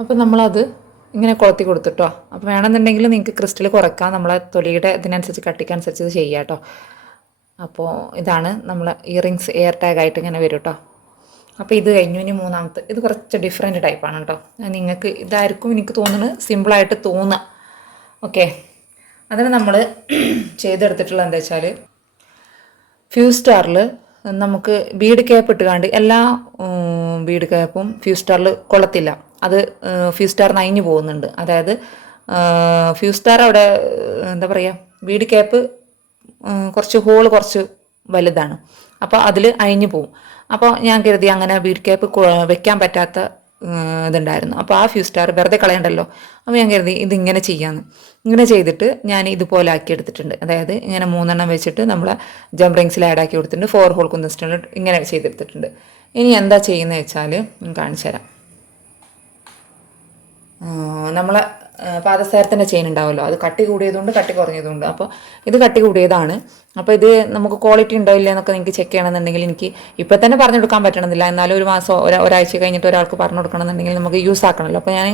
അപ്പോൾ നമ്മളത് ഇങ്ങനെ കൊളുത്തി കൊടുത്തിട്ടോ. അപ്പോൾ വേണമെന്നുണ്ടെങ്കിൽ നിങ്ങൾക്ക് ക്രിസ്റ്റൽ കുറയ്ക്കാം, നമ്മളെ തൊലിയുടെ ഇതിനനുസരിച്ച് കട്ടിക്കനുസരിച്ച് ഇത് ചെയ്യാം കേട്ടോ. അപ്പോൾ ഇതാണ് നമ്മൾ ഇയറിങ്സ് എയർ ടാഗായിട്ട് ഇങ്ങനെ വരും കേട്ടോ. അപ്പോൾ ഇത് കഴിഞ്ഞു. ഇനി മൂന്നാമത്തെ ഇത് കുറച്ച് ഡിഫറെൻറ്റ് ടൈപ്പാണ് കേട്ടോ. നിങ്ങൾക്ക് ഇതായിരിക്കും എനിക്ക് തോന്നുന്നത് സിമ്പിളായിട്ട് തോന്നുക. ഓക്കെ, അതിന് നമ്മൾ ചെയ്തെടുത്തിട്ടുള്ളത് എന്താ വെച്ചാൽ ഫ്യൂസ് സ്റ്റാറിൽ നമുക്ക് ബീഡ് ക്യാപ്പ് ഇട്ടുകാണ്ട് എല്ലാ ബീഡ് ക്യാപ്പും ഫ്യൂസ് സ്റ്റാറിൽ കൊള്ളത്തില്ല. അത് ഫ്യൂസ് സ്റ്റാർ നനഞ്ഞു പോകുന്നുണ്ട്. അതായത് ഫ്യൂസ് സ്റ്റാർ അവിടെ എന്താ പറയുക, ബീഡ് ക്യാപ്പ് കുറച്ച് ഹോള് കുറച്ച് വലുതാണ്. അപ്പോൾ അതിൽ അഴിഞ്ഞു പോവും. അപ്പോൾ ഞാൻ കരുതി അങ്ങനെ ബീഡ് ക്യാപ്പ് വെക്കാൻ പറ്റാത്ത ഇതുണ്ടായിരുന്നു. അപ്പോൾ ആ ഫ്യൂസ് സ്റ്റാർ വെറുതെ കളയണ്ടല്ലോ. അപ്പോൾ ഞാൻ കരുതി ഇതിങ്ങനെ ചെയ്യാമെന്ന്. ഇങ്ങനെ ചെയ്തിട്ട് ഞാൻ ഇതുപോലെ ആക്കി എടുത്തിട്ടുണ്ട്. അതായത് ഇങ്ങനെ 3 വെച്ചിട്ട് നമ്മൾ ജംപ് റിങ്സിൽ ആഡ് ആക്കി കൊടുത്തിട്ടുണ്ട്. 4 ഹോൾ കുന്നിച്ചിട്ടുണ്ട്. ഇങ്ങനെ ചെയ്തെടുത്തിട്ടുണ്ട്. ഇനി എന്താ ചെയ്യുന്നത് വെച്ചാൽ ഞാൻ കാണിച്ചു തരാം. നമ്മളെ പാദസരത്തിൻ്റെ ചെയിൻ ഉണ്ടാവുമല്ലോ, അത് കട്ടി കൂടിയതുകൊണ്ട് കട്ടി കുറഞ്ഞതുകൊണ്ട്. അപ്പോൾ ഇത് കട്ടി കൂടിയതാണ്. അപ്പോൾ ഇത് നമുക്ക് ക്വാളിറ്റി ഉണ്ടോ ഇല്ല എന്നൊക്കെ നിങ്ങൾക്ക് ചെക്ക് ചെയ്യണമെന്നുണ്ടെങ്കിൽ എനിക്ക് ഇപ്പോൾ തന്നെ പറഞ്ഞു കൊടുക്കാൻ പറ്റണമെന്നില്ല. എന്നാലും ഒരു മാസം ഒരാഴ്ച കഴിഞ്ഞിട്ട് ഒരാൾക്ക് പറഞ്ഞു കൊടുക്കണമെന്നുണ്ടെങ്കിൽ നമുക്ക് യൂസ് ആക്കണമല്ലോ. അപ്പോൾ ഞാൻ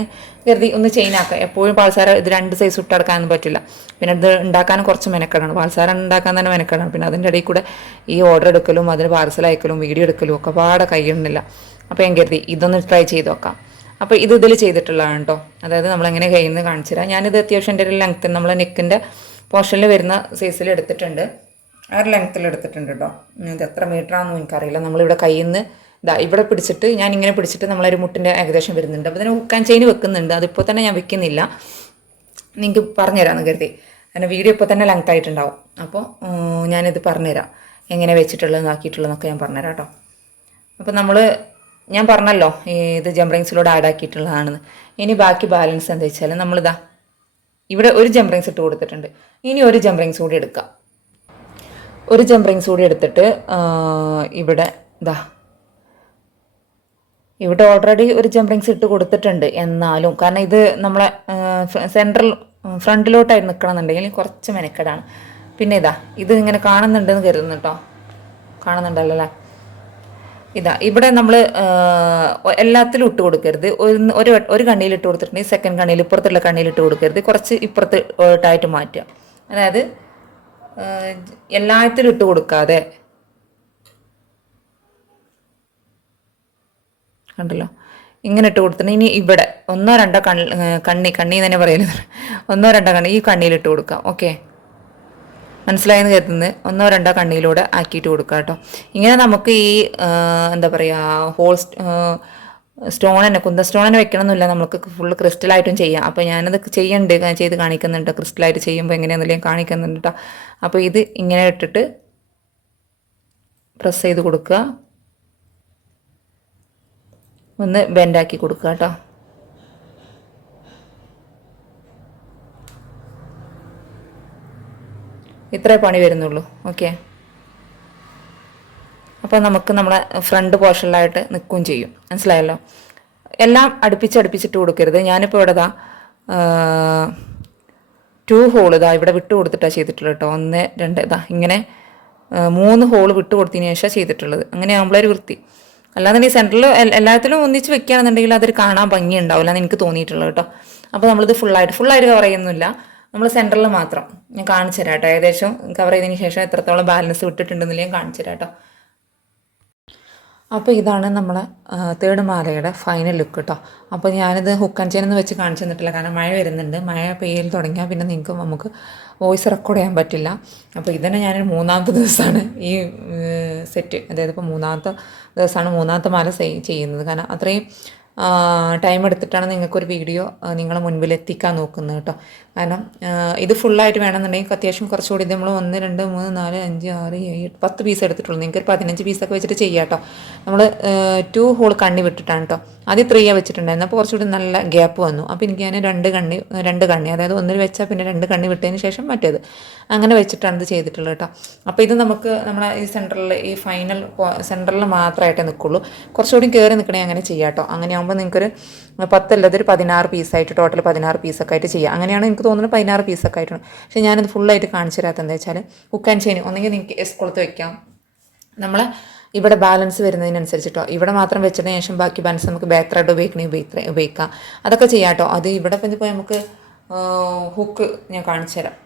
കരുതി ഒന്ന് ചെയിൻ ആക്കാം. എപ്പോഴും പാൽസാര ഇത് 2 സൈസ് ഇട്ടെടുക്കാനൊന്നും പറ്റില്ല. പിന്നെ ഇത് ഉണ്ടാക്കാനും കുറച്ച് മെനക്കെടാണ്. പാൽസാര ഉണ്ടാക്കാൻ തന്നെ മെനക്കെടാണ്. പിന്നെ അതിൻ്റെ ഇടയിൽ കൂടെ ഈ ഓർഡർ എടുക്കലും അതിന് പാർസൽ അയക്കലും വീഡിയോ എടുക്കലും ഒക്കെ പാടെ കഴിയുന്നില്ല. അപ്പോൾ ഞാൻ കരുതി ഇതൊന്ന് ട്രൈ ചെയ്ത് നോക്കാം. അപ്പോൾ ഇതിൽ ചെയ്തിട്ടുള്ളതാണ് കേട്ടോ. അതായത് നമ്മളെങ്ങനെ കയ്യിൽ നിന്ന് കാണിച്ചു തരാം. ഞാനിത് അത്യാവശ്യം എൻ്റെ ഒരു ലെങ്ത്ത് നമ്മളെ നെക്കിൻ്റെ പോർഷനിൽ വരുന്ന സൈസിൽ എടുത്തിട്ടുണ്ട്. ആ ഒരു ലെങ്ത്തിൽ എടുത്തിട്ടുണ്ട് കേട്ടോ. ഇത് എത്ര മീറ്ററാണെന്നും എനിക്കറിയില്ല. നമ്മളിവിടെ കയ്യിൽ നിന്ന് ഇവിടെ പിടിച്ചിട്ട് ഞാൻ ഇങ്ങനെ പിടിച്ചിട്ട് നമ്മളൊരു മുട്ടിൻ്റെ ഏകദേശം വരുന്നുണ്ട്. അപ്പോൾ ഇതിന് ഹുക്ക് ആൻഡ് ചെയിൻ വെക്കുന്നുണ്ട്. അതിപ്പോൾ തന്നെ ഞാൻ വെക്കുന്നില്ല, നിങ്ങൾക്ക് പറഞ്ഞുതരാമെന്ന് കരുതി. അതിൻ്റെ വീഡിയോ ഇപ്പോൾ തന്നെ ലെങ്ത് ആയിട്ടുണ്ടാവും. അപ്പോൾ ഞാനിത് പറഞ്ഞുതരാം, എങ്ങനെ വെച്ചിട്ടുള്ളതെന്ന് ആക്കിയിട്ടുള്ളതെന്നൊക്കെ ഞാൻ പറഞ്ഞുതരാം കേട്ടോ. അപ്പോൾ ഞാൻ പറഞ്ഞല്ലോ ഇത് ജംപ് റിങ്സിലൂടെ ആഡ് ആക്കിയിട്ടുള്ളതാണെന്ന്. ഇനി ബാക്കി ബാലൻസ് എന്താ വെച്ചാൽ നമ്മളിതാ ഇവിടെ ഒരു ജംപ് റിങ്സ് ഇട്ട് കൊടുത്തിട്ടുണ്ട്. ഇനി ഒരു ജംപ് റിങ്സ് കൂടി എടുക്കാം. ഒരു ജംപ് റിങ്സ് കൂടി എടുത്തിട്ട് ഇവിടെ ഓൾറെഡി ഒരു ജംപ് റിങ്സ് ഇട്ട് കൊടുത്തിട്ടുണ്ട്. എന്നാലും കാരണം ഇത് നമ്മളെ ഫ്രണ്ടിലോട്ടായി നിൽക്കണമെന്നുണ്ടെങ്കിൽ കുറച്ച് മെനക്കെടാണ്. പിന്നെ ഇത് ഇങ്ങനെ കാണുന്നുണ്ടെന്ന് കരുതുന്നു കേട്ടോ. കാണുന്നുണ്ടല്ലോ അല്ലേ? ഇവിടെ നമ്മൾ എല്ലാത്തിലും ഇട്ട് കൊടുക്കരുത്. ഒരു കണ്ണിയിൽ ഇട്ട് കൊടുത്തിട്ടുണ്ടെങ്കിൽ സെക്കൻഡ് കണ്ണിയിൽ ഇപ്പുറത്തുള്ള കണ്ണിയിൽ ഇട്ട് കൊടുക്കരുത്. കുറച്ച് ഇപ്പുറത്തായിട്ട് മാറ്റുക. അതായത് എല്ലാത്തിലും ഇട്ട് കൊടുക്കാതെ, കണ്ടല്ലോ, ഇങ്ങനെ ഇട്ട് കൊടുത്തിട്ടുണ്ടെങ്കിൽ ഇനി ഇവിടെ 1-2 കണ്ണി തന്നെ പറയരുത്, 1-2 കണ്ണി ഈ കണ്ണിയിൽ ഇട്ട് കൊടുക്കാം. ഓക്കെ, മനസ്സിലായെന്ന് കരുതുന്നത്. 1-2 കണ്ണിയിലൂടെ ആക്കിയിട്ട് കൊടുക്കുക കേട്ടോ. ഇങ്ങനെ നമുക്ക് ഈ എന്താ പറയുക ഹോൾ സ്റ്റോൺ തന്നെ കുന്ത സ്റ്റോൺ തന്നെ വെക്കണമെന്നില്ല, നമുക്ക് ഫുള്ള് ക്രിസ്റ്റലായിട്ടും ചെയ്യാം. അപ്പോൾ ഞാനത് ചെയ്ത് കാണിക്കുന്നുണ്ട്. ക്രിസ്റ്റലായിട്ട് ചെയ്യുമ്പോൾ എങ്ങനെയാണെന്നില്ല ഞാൻ കാണിക്കുന്നുണ്ട് കേട്ടോ. അപ്പോൾ ഇത് ഇങ്ങനെ ഇട്ടിട്ട് പ്രസ് ചെയ്ത് കൊടുക്കുക, ഒന്ന് ബെൻഡാക്കി കൊടുക്കുക കേട്ടോ. ഇത്രേ പണി വരുന്നുള്ളൂ. ഓക്കെ, അപ്പോൾ നമുക്ക് നമ്മളെ ഫ്രണ്ട് പോർഷനിലായിട്ട് നിൽക്കുകയും ചെയ്യും. മനസ്സിലായല്ലോ? എല്ലാം അടുപ്പിച്ചിട്ട് കൊടുക്കരുത്. ഞാനിപ്പോൾ ഇവിടെ 2 ഹോൾ ഇവിടെ വിട്ട് കൊടുത്തിട്ടാണ് ചെയ്തിട്ടുള്ളത് കേട്ടോ. 1, 2 ഇങ്ങനെ 3 ഹോൾ വിട്ട് കൊടുത്തതിന് ശേഷം ചെയ്തിട്ടുള്ളത്. അങ്ങനെ ആകുമ്പോഴൊരു വൃത്തി. അല്ലാതെ ഈ സെൻറ്ററിൽ എല്ലാത്തിലും ഒന്നിച്ച് വെക്കുകയാണെന്നുണ്ടെങ്കിൽ അതൊരു കാണാൻ ഭംഗി ഉണ്ടാവില്ല എന്ന് എനിക്ക് തോന്നിയിട്ടുള്ളത് കേട്ടോ. അപ്പോൾ നമ്മളിത് ഫുള്ളായിട്ട് കവർ ചെയ്യുന്നില്ല, നമ്മൾ സെൻറ്ററിൽ മാത്രം. ഞാൻ കാണിച്ചു തരാം കേട്ടോ. ഏകദേശം കവർ ചെയ്തതിന് ശേഷം എത്രത്തോളം ബാലൻസ് വിട്ടിട്ടുണ്ടെന്നില്ല ഞാൻ കാണിച്ചു തരാം കേട്ടോ. അപ്പോൾ ഇതാണ് നമ്മളെ 3rd മാലയുടെ ഫൈനൽ ലുക്ക് കേട്ടോ. അപ്പോൾ ഞാനിത് ഹുക്ക് ആൻഡ് ചെയിൻ എന്ന് വെച്ച് കാണിച്ചു തന്നിട്ടില്ല, കാരണം മഴ വരുന്നുണ്ട്. മഴ പെയ്യൽ തുടങ്ങിയാൽ പിന്നെ നമുക്ക് വോയിസ് റെക്കോർഡ് ചെയ്യാൻ പറ്റില്ല. അപ്പോൾ ഇതന്നെ ഞാനൊരു 3ാമത്തെ ദിവസമാണ് ഈ സെറ്റ്, അതായത് ഇപ്പോൾ 3ാമത്തെ ദിവസമാണ് 3ാമത്തെ മാല ചെയ്യുന്നത്. കാരണം അത്രയും ടൈം എടുത്തിട്ടാണ് നിങ്ങൾക്കൊരു വീഡിയോ നിങ്ങളെ മുൻപിൽ എത്തിക്കാൻ നോക്കുന്നത് കേട്ടോ. കാരണം ഇത് ഫുള്ളായിട്ട് വേണമെന്നുണ്ടെങ്കിൽ അത്യാവശ്യം കുറച്ചുകൂടി ഇത് നമ്മൾ 1, 2, 3, 4, 5, 6, 7, 10 പീസ് എടുത്തിട്ടുള്ളൂ. നിങ്ങൾക്ക് ഒരു 15 പീസൊക്കെ വെച്ചിട്ട് ചെയ്യാം കേട്ടോ. നമ്മൾ 2 ഹോൾ കണ്ണി വിട്ടിട്ടാണ് കേട്ടോ. ആദ്യം 3 വെച്ചിട്ടുണ്ടായിരുന്നു. അപ്പോൾ കുറച്ചുകൂടി നല്ല ഗ്യാപ്പ് വന്നു. അപ്പോൾ എനിക്ക് ഞാൻ 2 കണ്ണി അതായത് 1 വെച്ചാൽ പിന്നെ 2 കണ്ണി വിട്ടതിന് ശേഷം മറ്റേത് അങ്ങനെ വെച്ചിട്ടാണ് ഇത് ചെയ്തിട്ടുള്ളത് കേട്ടോ. അപ്പോൾ ഇത് നമുക്ക് നമ്മളെ ഈ സെൻറ്ററിൽ ഈ ഫൈനൽ സെൻറ്ററിൽ മാത്രമായിട്ടേ നിൽക്കുള്ളൂ. കുറച്ചുകൂടി കയറി നിൽക്കണേ അങ്ങനെ ചെയ്യാം കേട്ടോ. അങ്ങനെയാകുമ്പോൾ നിങ്ങൾക്കൊരു 10 അല്ലാതെ ഒരു 16 പീസായിട്ട് ടോട്ടൽ 16 പീസൊക്കെ ആയിട്ട് ചെയ്യാം. അങ്ങനെയാണ് എനിക്ക് തോന്നുന്നത് 16 പീസൊക്കെ ആയിട്ടാണ്. പക്ഷേ ഞാനത് ഫുള്ളായിട്ട് കാണിച്ചു തരാത്ത എന്താ വെച്ചാൽ ഹുക്ക് ആൻഡ് ചെയിൻ ഒന്നെങ്കിൽ നിങ്ങൾക്ക് എസ്കുളത്ത് വെക്കാം, നമ്മളെ ഇവിടെ ബാലൻസ് വരുന്നതിനനുസരിച്ചിട്ടോ ഇവിടെ മാത്രം വെച്ചതിന് ശേഷം ബാക്കി ബാലൻസ് നമുക്ക് ബാക്ക് ത്രെഡ് ഉപയോഗിക്കാം അതൊക്കെ ചെയ്യാം കേട്ടോ. അത് ഇവിടെ ഇപ്പോൾ നമുക്ക് ഹുക്ക് ഞാൻ കാണിച്ചു തരാം.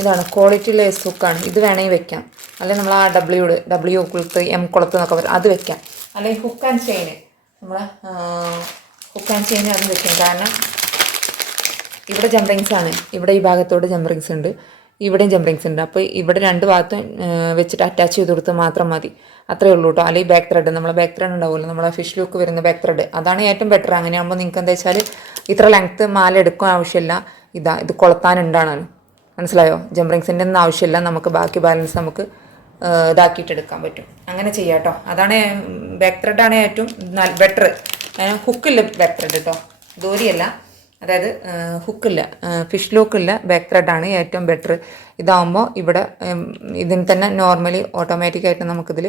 ഇതാണ് ക്വാളിറ്റി ലേസ് ഹുക്കാണ്. ഇത് വേണമെങ്കിൽ വെക്കാം, അല്ലെങ്കിൽ നമ്മൾ ആ ഡബ്ല്യു കുളത്ത് എം കുളത്ത് എന്നൊക്കെ പറയും അത് വെക്കാം. അല്ലെങ്കിൽ ഹുക്ക് ആൻഡ് ചെയിന് നമ്മളെ ഹുക്ക് ആൻഡ് ചെയിന് അത് വെക്കാം. കാരണം ഇവിടെ ജംറിങ്സ് ആണ്, ഇവിടെ ഈ ഭാഗത്തോട് ജംറിങ്സ് ഉണ്ട്, ഇവിടെയും ജംറിങ്സ് ഉണ്ട്. അപ്പോൾ ഇവിടെ രണ്ട് ഭാഗത്തും വെച്ചിട്ട് അറ്റാച്ച് ചെയ്ത് കൊടുത്താൽ മാത്രം മതി, അത്രയേ ഉള്ളൂ കേട്ടോ. അല്ലെങ്കിൽ ബാക്ക് ത്രെഡ്, നമ്മളെ ബാക്ക് ത്രെഡ് ഉണ്ടാവുമല്ലോ, നമ്മളെ ഫിഷ് ലുക്ക് വരുന്ന ബാക്ക് ത്രെഡ്, അതാണ് ഏറ്റവും ബെറ്റർ. അങ്ങനെയാകുമ്പോൾ നിങ്ങൾക്ക് എന്താ വെച്ചാൽ ഇത്ര ലെങ്ത്ത് മാല എടുക്കാൻ ആവശ്യമില്ല. ഇത് കൊളത്താനുണ്ടാണല്ലോ, മനസ്സിലായോ? ജംറിങ്സിൻ്റെ ഒന്നും ആവശ്യമില്ല, നമുക്ക് ബാക്കി ബാലൻസ് നമുക്ക് ഇതാക്കിയിട്ടെടുക്കാൻ പറ്റും. അങ്ങനെ ചെയ്യാം കേട്ടോ. അതാണ് ബാക്ക് ത്രെഡാണ് ഏറ്റവും ബെറ്റർ. ഹുക്കില്ല ബാക്ക് ത്രെഡ് കേട്ടോ, ദോരിയല്ല, അതായത് ഹുക്കില്ല, ഫിഷ് ലോക്കില്ല ബാക്ക് ത്രെഡാണ് ഏറ്റവും ബെറ്റർ. ഇതാകുമ്പോൾ ഇവിടെ ഇതിന് തന്നെ നോർമലി ഓട്ടോമാറ്റിക്കായിട്ട് നമുക്കിതിൽ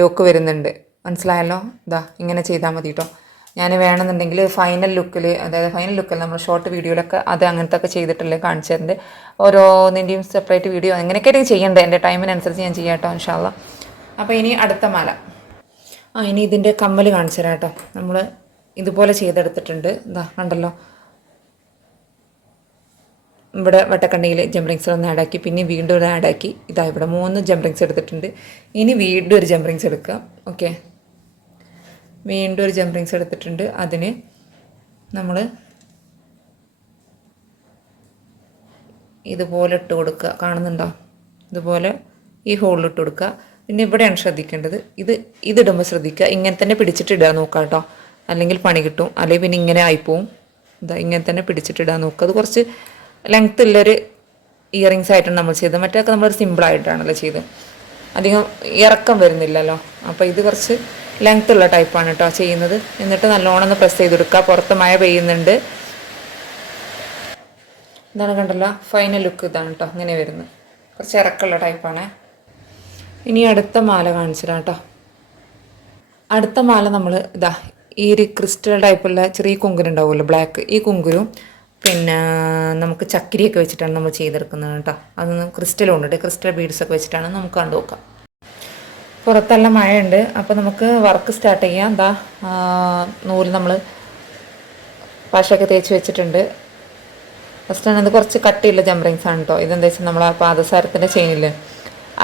ലോക്ക് വരുന്നുണ്ട്, മനസ്സിലായല്ലോ? ഇങ്ങനെ ചെയ്താൽ മതി കേട്ടോ. ഞാൻ വേണമെന്നുണ്ടെങ്കിൽ ഫൈനൽ ലുക്കിൽ, അതായത് ഫൈനൽ ലുക്കിൽ നമ്മൾ ഷോർട്ട് വീഡിയോയിലൊക്കെ അത് അങ്ങനത്തെ ഒക്കെ ചെയ്തിട്ടുള്ളത് കാണിച്ചു തരുന്നുണ്ട്. ഓരോന്നിൻ്റെയും സെപ്പറേറ്റ് വീഡിയോ എങ്ങനെയൊക്കെയായിട്ട് ചെയ്യേണ്ടത് എൻ്റെ ടൈമിനനുസരിച്ച് ഞാൻ ചെയ്യാം കേട്ടോ, ഇൻഷാ അള്ളാ. അപ്പോൾ ഇനി അടുത്ത മാല, ഇനി ഇതിൻ്റെ കമ്മൽ കാണിച്ചു തരാം കേട്ടോ. നമ്മൾ ഇതുപോലെ ചെയ്തെടുത്തിട്ടുണ്ട്. കണ്ടല്ലോ, ഇവിടെ വട്ടക്കണ്ണിയിൽ ജംറിങ്സ് ഒന്ന് ആഡാക്കി, പിന്നെ വീണ്ടും ഒരു ആഡാക്കി. ഇവിടെ 3 ജംറിങ്സ് എടുത്തിട്ടുണ്ട്. ഇനി വീണ്ടും ഒരു ജംറിങ്സ് എടുക്കുക. ഓക്കെ, വീണ്ടും ഒരു ജംറിങ്സ് എടുത്തിട്ടുണ്ട്. അതിന് നമ്മൾ ഇതുപോലെ ഇട്ട് കൊടുക്കുക, കാണുന്നുണ്ടോ? ഇതുപോലെ ഈ ഹോളിൽ ഇട്ട് കൊടുക്കുക. പിന്നെ ഇവിടെയാണ് ശ്രദ്ധിക്കേണ്ടത്, ഇതിടുമ്പോൾ ശ്രദ്ധിക്കുക, ഇങ്ങനെ തന്നെ പിടിച്ചിട്ടിടുക നോക്കുക കേട്ടോ, അല്ലെങ്കിൽ പണി കിട്ടും. അല്ലെങ്കിൽ പിന്നെ ഇങ്ങനെ ആയിപ്പോവും. ഇങ്ങനെ തന്നെ പിടിച്ചിട്ടിടാൻ നോക്കുക. അത് കുറച്ച് ലെങ്ത് ഉള്ളൊരു ഇയറിങ്സ് ആയിട്ടാണ് നമ്മൾ ചെയ്തത്. മറ്റൊക്കെ നമ്മൾ സിമ്പിളായിട്ടാണല്ലോ ചെയ്തത്, അധികം ഇറക്കം വരുന്നില്ലല്ലോ. അപ്പോൾ ഇത് കുറച്ച് ലെങ്ത് ഉള്ള ടൈപ്പാണ് കേട്ടോ ചെയ്യുന്നത്. എന്നിട്ട് നല്ലോണം ഒന്ന് പ്രസ് ചെയ്ത് കൊടുക്കുക. പുറത്ത് മഴ പെയ്യുന്നുണ്ട്. ഇതാണ്, കണ്ടല്ലോ, ഫൈനൽ ലുക്ക് ഇതാണ് കേട്ടോ, ഇങ്ങനെ വരുന്നത്. കുറച്ച് ഇറക്കമുള്ള ടൈപ്പാണ്. ഇനി അടുത്ത മാല കാണിച്ചു തരാം കേട്ടോ. അടുത്ത മാല നമ്മൾ ഈ ഒരു ക്രിസ്റ്റൽ ടൈപ്പുള്ള ചെറിയ കുങ്കുരുണ്ടാവുമല്ലോ, ബ്ലാക്ക്, ഈ കുങ്കുരും പിന്നെ നമുക്ക് ചക്കിരിയൊക്കെ വെച്ചിട്ടാണ് നമ്മൾ ചെയ്തെടുക്കുന്നത് കേട്ടോ. അതൊന്ന് ക്രിസ്റ്റലും ഉണ്ട്, ക്രിസ്റ്റൽ ബീഡ്സൊക്കെ വെച്ചിട്ടാണ് നമുക്ക് കണ്ടു നോക്കാം. പുറത്തെല്ലാം മഴയുണ്ട്. അപ്പോൾ നമുക്ക് വർക്ക് സ്റ്റാർട്ട് ചെയ്യാം. നൂല് നമ്മൾ പശയൊക്കെ തേച്ച് വെച്ചിട്ടുണ്ട്. ഫസ്റ്റ് അത് കുറച്ച് കട്ടിയുള്ള ജംറിങ്സ് ആണ് കേട്ടോ. ഇതെന്താ വെച്ചാൽ നമ്മൾ ആ പാദസാരത്തിൻ്റെ ചെയിനിൽ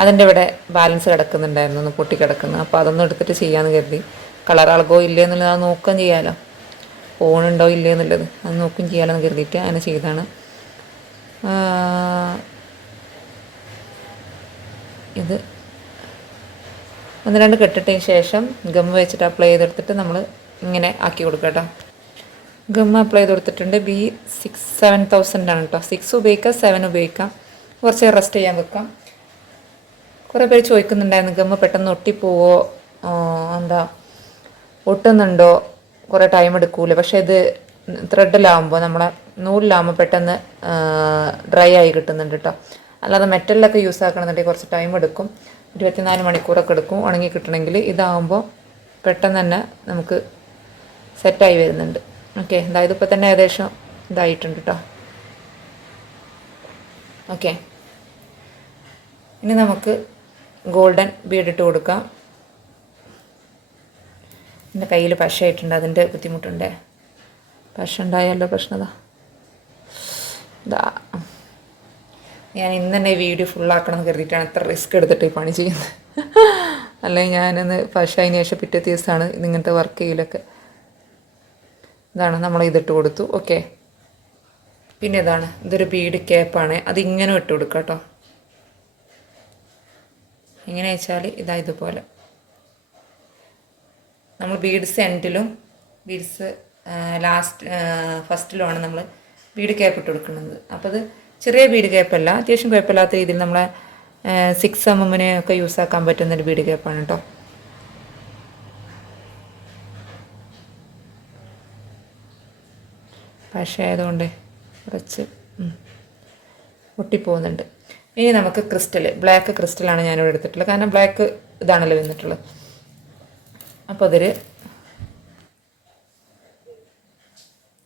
അതിൻ്റെ ഇവിടെ ബാലൻസ് കിടക്കുന്നുണ്ടായിരുന്നു, ഒന്ന് പൊട്ടി കിടക്കുന്നത്. അപ്പോൾ അതൊന്നും എടുത്തിട്ട് ചെയ്യാമെന്ന് കരുതി. കളർ അളകോ ഇല്ലേ എന്നുള്ളത് അത് നോക്കുകയും ചെയ്യാമല്ലോ, പോണുണ്ടോ ഇല്ലേ എന്നുള്ളത് അത് നോക്കുകയും ചെയ്യാമല്ലോ എന്ന് കരുതിയിട്ട് അങ്ങനെ ചെയ്താണ്. ഇത് 1-2 കെട്ടിട്ടതിന് ശേഷം ഗം വെച്ചിട്ട് അപ്ലൈ ചെയ്തെടുത്തിട്ട് നമ്മൾ ഇങ്ങനെ ആക്കി കൊടുക്കുക കേട്ടോ. ഗം അപ്ലൈ ചെയ്ത് കൊടുത്തിട്ടുണ്ട്. B6-7000 ആണ് കേട്ടോ. 6 ഉപയോഗിക്കാം, 7 ഉപയോഗിക്കാം. കുറച്ച് റെസ്റ്റ് ചെയ്യാൻ വെക്കാം. കുറേ പേര് ചോദിക്കുന്നുണ്ടായിരുന്നു ഗമ്മ് പെട്ടെന്ന് ഒട്ടിപ്പോവോ, ഒട്ടുന്നുണ്ടോ, കുറേ ടൈം എടുക്കൂല. പക്ഷേ ഇത് ത്രെഡിലാവുമ്പോൾ, നമ്മളെ നൂലിലാവുമ്പോൾ പെട്ടെന്ന് ഡ്രൈ ആയി കിട്ടുന്നുണ്ട് കേട്ടോ. അല്ലാതെ മെറ്റലിലൊക്കെ യൂസ് ആക്കണമെന്നുണ്ടെങ്കിൽ കുറച്ച് ടൈം എടുക്കും, 24 മണിക്കൂറൊക്കെ എടുക്കും ഉണങ്ങി കിട്ടണമെങ്കിൽ. ഇതാവുമ്പോൾ പെട്ടെന്ന് തന്നെ നമുക്ക് സെറ്റായി വരുന്നുണ്ട്. ഓക്കെ, ഇതിപ്പോൾ തന്നെ ഏകദേശം ഇതായിട്ടുണ്ട് കേട്ടോ. ഓക്കെ, ഇനി നമുക്ക് ഗോൾഡൻ ബീഡ് ഇട്ട് കൊടുക്കാം. എൻ്റെ കയ്യിൽ പശയായിട്ടുണ്ട്, അതിൻ്റെ ബുദ്ധിമുട്ടുണ്ട്. പശ ഉണ്ടായാലോ പ്രശ്നത. ഞാൻ ഇന്ന് തന്നെ വീഡിയോ ഫുള്ളാക്കണം എന്ന് കരുതിയിട്ടാണ് ഇത്ര റിസ്ക് എടുത്തിട്ട് ഈ പണി ചെയ്യുന്നത്. അല്ലെങ്കിൽ ഞാനൊന്ന് പശ അതിന് ശേഷം പിറ്റേ ദിവസമാണ് ഇങ്ങനത്തെ വർക്ക് ചെയ്യലൊക്കെ. നമ്മൾ ഇതിട്ട് കൊടുത്തു. ഓക്കെ, പിന്നെ ഇതൊരു ബീഡ് ക്യാപ്പാണ്. അതിങ്ങനെ ഇട്ട് കൊടുക്കാം കേട്ടോ. എങ്ങനെ വെച്ചാൽ ഇതുപോലെ നമ്മൾ ബീഡ്സ് എൻഡിലും ബീഡ്സ് ഫസ്റ്റിലുമാണ് നമ്മൾ ബീഡ് ക്യാപ്പ് ഇട്ട് കൊടുക്കുന്നത്. അപ്പോൾ അത് ചെറിയ ബീഡ് ക്യാപ്പല്ല, അത്യാവശ്യം കുഴപ്പമില്ലാത്ത രീതിയിൽ നമ്മളെ 6 mm ഒക്കെ യൂസ് ആക്കാൻ പറ്റുന്നൊരു ബീഡ് ക്യാപ്പാണ് കേട്ടോ. പക്ഷേ ആയതുകൊണ്ട് കുറച്ച് പൊട്ടിപ്പോകുന്നുണ്ട്. ഇനി നമുക്ക് ബ്ലാക്ക് ക്രിസ്റ്റലാണ് ഞാനിവിടെ എടുത്തിട്ടുള്ളത്. കാരണം ബ്ലാക്ക് ഇതാണല്ലോ വന്നിട്ടുള്ളത്. അപ്പോൾ അതിൽ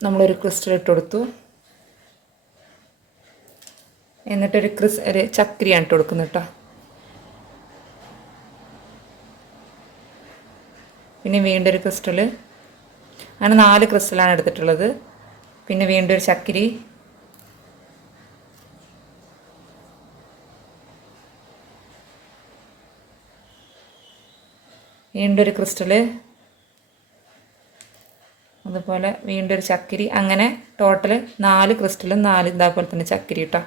നമ്മളൊരു ക്രിസ്റ്റൽ ഇട്ട് കൊടുത്തു. എന്നിട്ടൊരു ചക്രിയാണ് ഇട്ട് കൊടുക്കുന്നത് കേട്ടോ. ഇനി വീണ്ടും ഒരു ക്രിസ്റ്റൽ, അങ്ങനെ 4 ക്രിസ്റ്റലാണ് എടുത്തിട്ടുള്ളത്. പിന്നെ വീണ്ടും ഒരു ചക്കിരി, വീണ്ടും ഒരു ക്രിസ്റ്റൽ, അതുപോലെ വീണ്ടും ഒരു ചക്കിരി. അങ്ങനെ ടോട്ടൽ 4 ക്രിസ്റ്റലും 4 ഇതേപോലെ തന്നെ ചക്കിരി കേട്ടോ.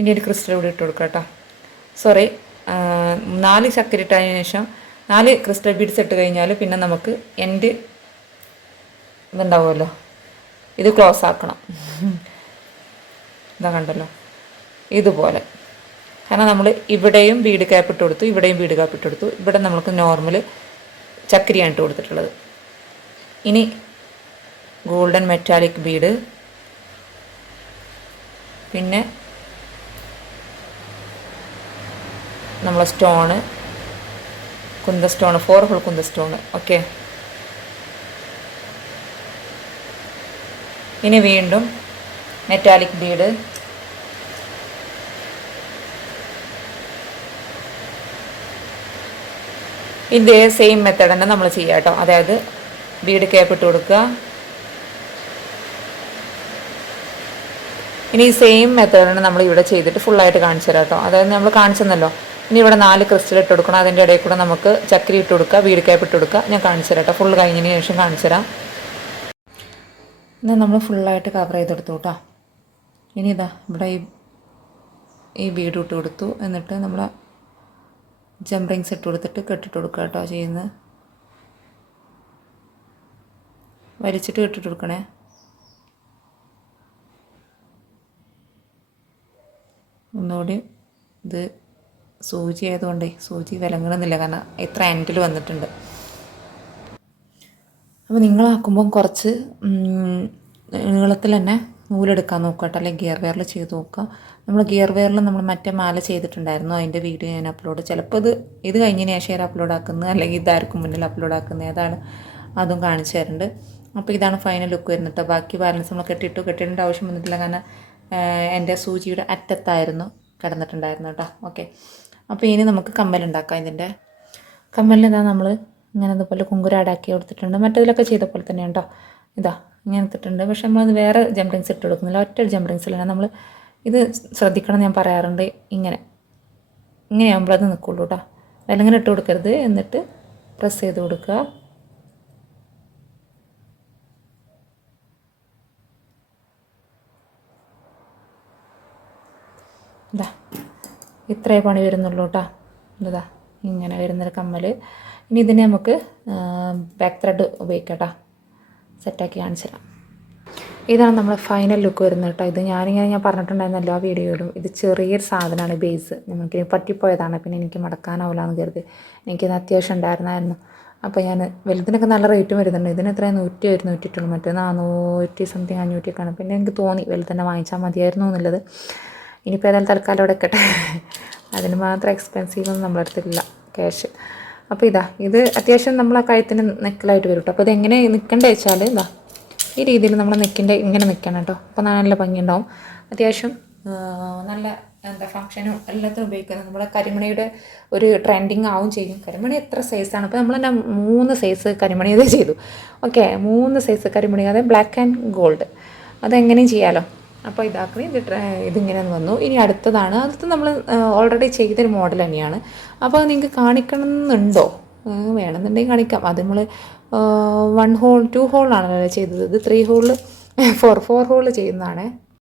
ഇനി ഒരു ക്രിസ്റ്റൽ കൂടി ഇട്ട് കൊടുക്കുക കേട്ടോ. സോറി, 4 ചക്കിരി ഇട്ടതിന് ശേഷം 4 ക്രിസ്റ്റൽ ബീഡ്സ് ഇട്ട് കഴിഞ്ഞാൽ പിന്നെ നമുക്ക് എൻഡ് ഇതുണ്ടാവുമല്ലോ, ഇത് ക്ലോസ് ആക്കണം. ഇതാ കണ്ടല്ലോ, ഇതുപോലെ. കാരണം നമ്മൾ ഇവിടെയും ബീഡ് ക്യാപ്പ് ഇട്ട് കൊടുത്തു, ഇവിടെയും ബീഡ് ക്യാപ്പ് ഇട്ട് കൊടുത്തു. ഇവിടെ നമുക്ക് നോർമൽ ചക്കിരിയാണ് ഇട്ട് കൊടുത്തിട്ടുള്ളത്. ഇനി ഗോൾഡൻ മെറ്റാലിക് ബീഡ്, പിന്നെ നമ്മളെ സ്റ്റോണ്, കുന്ത സ്റ്റോണ്, 4 ഹോൾ കുന്ത സ്റ്റോണ്. ഓക്കെ, ഇനി വീണ്ടും മെറ്റാലിക് ബീഡ്, ഇതേ സെയിം മെത്തേഡ് തന്നെ നമ്മൾ ചെയ്യാം കേട്ടോ. അതായത് ബീഡ് ക്യാപ്പ് ഇട്ട് കൊടുക്കുക. ഇനി ഈ സെയിം മെത്തേഡാണ് നമ്മൾ ഇവിടെ ചെയ്തിട്ട് ഫുള്ളായിട്ട് കാണിച്ചു തരാം കേട്ടോ. അതായത് നമ്മൾ കാണിച്ചെന്നല്ലോ, ഇനി ഇവിടെ 4 ക്രിസ്റ്റൽ ഇട്ട് കൊടുക്കണം. അതിൻ്റെ ഇടയിൽ കൂടെ നമുക്ക് ചക്കിരി ഇട്ട് കൊടുക്കുക, ബീഡ് ക്യാപ്പ് ഇട്ട് കൊടുക്കുക. ഞാൻ കാണിച്ചു തരാം കേട്ടോ, ഫുൾ കഴിഞ്ഞതിന് ശേഷം കാണിച്ചു തരാം. എന്നാൽ നമ്മൾ ഫുള്ളായിട്ട് കവർ ചെയ്തെടുത്തു കേട്ടോ. ഇനി ഇതാ ഇവിടെ ഈ ബീഡ് ഇട്ട് കൊടുത്തു. എന്നിട്ട് നമ്മൾ ജംറിങ്സ് ഇട്ട് കൊടുത്തിട്ട് കെട്ടിട്ട് കൊടുക്കുക കേട്ടോ ചെയ്യുന്നത്. വലിച്ചിട്ട് കെട്ടിട്ട് കൊടുക്കണേ. ഒന്നുകൂടി ഇത് സൂചി ആയതുകൊണ്ടേ സൂചി വിലങ്ങണമെന്നില്ല, കാരണം ഇത്ര എൻഡിൽ വന്നിട്ടുണ്ട്. അപ്പോൾ നിങ്ങളാക്കുമ്പം കുറച്ച് നീളത്തിൽ തന്നെ നൂലെടുക്കാൻ നോക്കുക കേട്ടോ, അല്ലെങ്കിൽ ഗിയർ വെയറിൽ ചെയ്ത് നോക്കുക. നമ്മൾ ഗിയർ വെയറിൽ നമ്മൾ മറ്റേ മാല ചെയ്തിട്ടുണ്ടായിരുന്നു, അതിൻ്റെ വീഡിയോ ഞാൻ അപ്ലോഡ്, ചിലപ്പോൾ ഇത് കഴിഞ്ഞതിന് ശേഷം അപ്ലോഡ് ആക്കുന്നത്, അല്ലെങ്കിൽ ഇതായിരിക്കും മുന്നിൽ അപ്ലോഡ് ആക്കുന്നത്, ഏതാണ് അതും കാണിച്ചു തരുന്നുണ്ട്. അപ്പോൾ ഇതാണ് ഫൈനൽ ലുക്ക് വരുന്നിട്ട്. ബാക്കി ബാലൻസ് നമ്മൾ കെട്ടിയിടേണ്ട ആവശ്യം വന്നിട്ടില്ല, കാരണം എൻ്റെ സൂചിയുടെ അറ്റത്തായിരുന്നു കിടന്നിട്ടുണ്ടായിരുന്നു കേട്ടോ. ഓക്കെ, അപ്പോൾ ഇനി നമുക്ക് കമ്മലുണ്ടാക്കാം. ഇതിൻ്റെ കമ്മലിന് ഇതാ നമ്മൾ ഇങ്ങനെ ഇതുപോലെ കുങ്കുരാടാക്കി കൊടുത്തിട്ടുണ്ട്. മറ്റേതിലൊക്കെ ചെയ്ത പോലെ തന്നെ കേട്ടോ. ഇതാ ഇങ്ങനെ എടുത്തിട്ടുണ്ട്. പക്ഷെ നമ്മളത് വേറെ ജംറിങ്സ് ഇട്ട് കൊടുക്കുന്നില്ല, ഒറ്റ ജംറിങ്സിലാണ് നമ്മൾ ഇത് ശ്രദ്ധിക്കണം. ഞാൻ പറയാറുണ്ട്, ഇങ്ങനെയാകുമ്പോൾ അത് നിൽക്കുള്ളൂ കേട്ടോ. അല്ലെങ്കിൽ ഇട്ട് കൊടുക്കരുത്. എന്നിട്ട് പ്രസ് ചെയ്ത് കൊടുക്കുക. ഇതാ ഇത്രേ പണി വരുന്നുള്ളൂ കേട്ടോ. ഇതാ ഇങ്ങനെ വരുന്നൊരു കമ്മൽ. ഇനി ഇതിനെ നമുക്ക് ബാക്ക് ത്രെഡ് ഉപയോഗിക്കാം കേട്ടോ. സെറ്റാക്കി കാണിച്ചു തരാം. ഇതാണ് നമ്മുടെ ഫൈനൽ ലുക്ക് വരുന്നത് കേട്ടോ. ഇത് ഞാൻ പറഞ്ഞിട്ടുണ്ടായിരുന്നല്ലോ ആ വീഡിയോയിലും. ഇത് ചെറിയൊരു സാധനമാണ്, ബേസ്. നമുക്ക് പറ്റിപ്പോയതാണ്, പിന്നെ എനിക്ക് മടക്കാനാവില്ല എന്ന് കരുതി. എനിക്കിത് അത്യാവശ്യം ഉണ്ടായിരുന്നായിരുന്നു. അപ്പോൾ ഞാൻ വലുതിനൊക്കെ നല്ല റേറ്റും വരുന്നുണ്ട്. ഇതിന് എത്രയാണ് 100 മറ്റേ 400 സംതിങ് 500 പിന്നെ എനിക്ക് തോന്നി വലുതന്നെ വാങ്ങിച്ചാൽ മതിയായിരുന്നു എന്നുള്ളത്. ഇനിയിപ്പോൾ ഏതായാലും തൽക്കാലം അവിടെ വെക്കട്ടെ. അതിന് മാത്രം എക്സ്പെൻസീവൊന്നും നമ്മളെടുത്തില്ല ക്യാഷ്. അപ്പോൾ ഇത് അത്യാവശ്യം നമ്മൾ ആ കഴുത്തിന് നെക്കിലായിട്ട് വരും കേട്ടോ. അപ്പോൾ ഇതെങ്ങനെ നിൽക്കേണ്ടത് വെച്ചാൽ ഈ രീതിയിൽ നമ്മൾ ഇങ്ങനെ നിൽക്കണം കേട്ടോ. അപ്പോൾ നല്ല ഭംഗിയുണ്ടാവും. അത്യാവശ്യം നല്ല ഫങ്ഷനും എല്ലാത്തിനും ഉപയോഗിക്കുന്നത്. നമ്മുടെ കരിമണിയുടെ ഒരു ട്രെൻഡിങ് ആവും ചെയ്യും. കരിമണി എത്ര സൈസാണ്, അപ്പോൾ നമ്മൾ തന്നെ 3 സൈസ് കരിമണി ഇത് ചെയ്തു. ഓക്കെ, 3 സൈസ് കരിമണി, അതായത് ബ്ലാക്ക് ആൻഡ് ഗോൾഡ്. അതെങ്ങനെയും ചെയ്യാമല്ലോ. അപ്പോൾ ഇതിങ്ങനെ വന്നു. ഇനി അടുത്തതാണ്. നമ്മൾ ഓൾറെഡി ചെയ്തൊരു മോഡൽ തന്നെയാണ്. അപ്പോൾ അത് നിങ്ങൾക്ക് കാണിക്കണം എന്നുണ്ടോ? വേണമെന്നുണ്ടെങ്കിൽ കാണിക്കാം. അത് നമ്മൾ 1 ഹോൾ 2 ഹോളാണല്ലോ ചെയ്തത്. ഇത് 3 ഹോളിൽ 4 ഹോൾ ചെയ്യുന്നതാണ്.